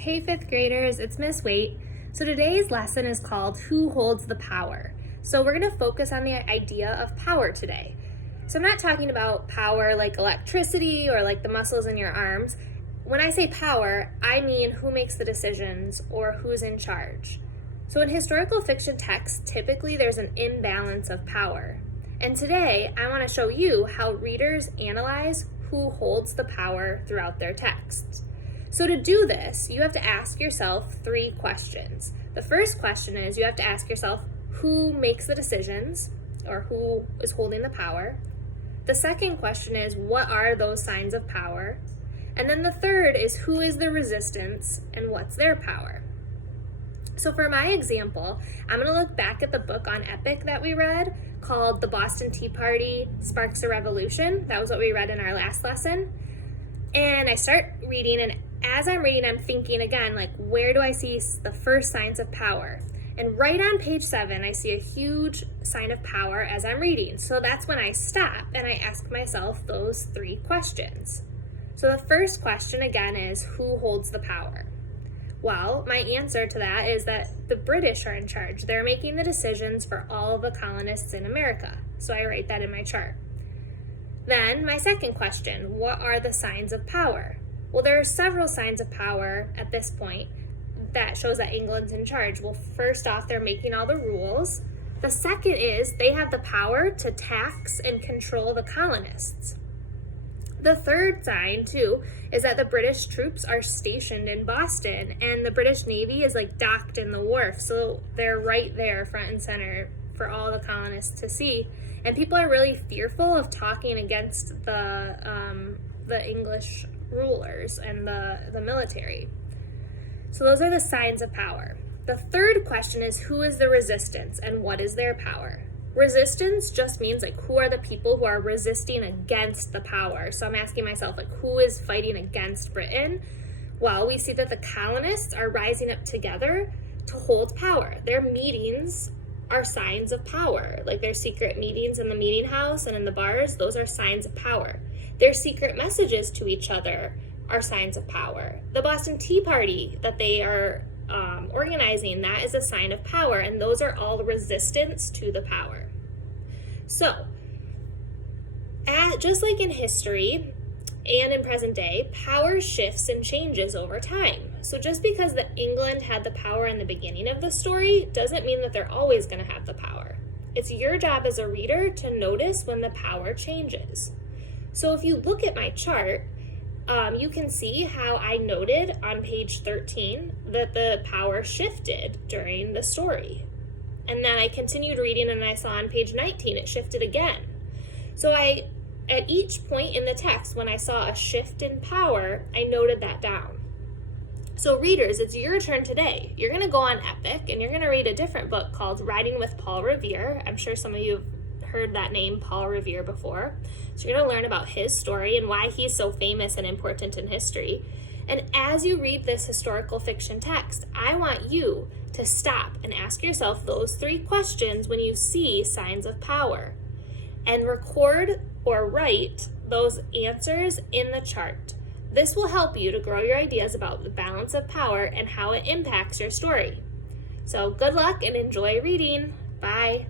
Hey fifth graders, it's Miss Waite. So today's lesson is called Who Holds the Power? So we're going to focus on the idea of power today. So I'm not talking about power like electricity or like the muscles in your arms. When I say power, I mean who makes the decisions or who's in charge. So in historical fiction texts, typically there's an imbalance of power. And today I want to show you how readers analyze who holds the power throughout their texts. So to do this, you have to ask yourself 3 questions. The first question is you have to ask yourself who makes the decisions or who is holding the power. The second question is what are those signs of power? And then the third is who is the resistance and what's their power? So for my example, I'm going to look back at the book on epic that we read called The Boston Tea Party Sparks a Revolution. That was what we read in our last lesson. And I start reading, and as I'm reading, I'm thinking again, like, where do I see the first signs of power? And right on page 7, I see a huge sign of power as I'm reading. So that's when I stop and I ask myself those 3 questions. So the first question again is who holds the power? Well, my answer to that is that the British are in charge. They're making the decisions for all of the colonists in America. So I write that in my chart. Then my second question, what are the signs of power? Well, there are several signs of power at this point that shows that England's in charge. Well, first off, they're making all the rules. The second is they have the power to tax and control the colonists. The third sign, too, is that the British troops are stationed in Boston and the British Navy is like docked in the wharf. So they're right there front and center for all the colonists to see. And people are really fearful of talking against the English rulers and the military. So those are the signs of power. The third question is who is the resistance and what is their power? Resistance just means like who are the people who are resisting against the power. So I'm asking myself like who is fighting against Britain? Well, we see that the colonists are rising up together to hold power. Their meetings are signs of power. Like their secret meetings in the meeting house and in the bars, those are signs of power. Their secret messages to each other are signs of power. The Boston Tea Party that they are organizing, that is a sign of power, and those are all resistance to the power. So, just like in history and in present day, power shifts and changes over time. So just because England had the power in the beginning of the story doesn't mean that they're always going to have the power. It's your job as a reader to notice when the power changes. So if you look at my chart, you can see how I noted on page 13 that the power shifted during the story. And then I continued reading and I saw on page 19 it shifted again. So at each point in the text, when I saw a shift in power, I noted that down. So readers, it's your turn today. You're going to go on Epic and you're going to read a different book called Riding with Paul Revere. I'm sure some of you have heard that name, Paul Revere, before. So you're going to learn about his story and why he's so famous and important in history. And as you read this historical fiction text, I want you to stop and ask yourself those 3 questions when you see signs of power. And record or write those answers in the chart. This will help you to grow your ideas about the balance of power and how it impacts your story. So good luck and enjoy reading. Bye.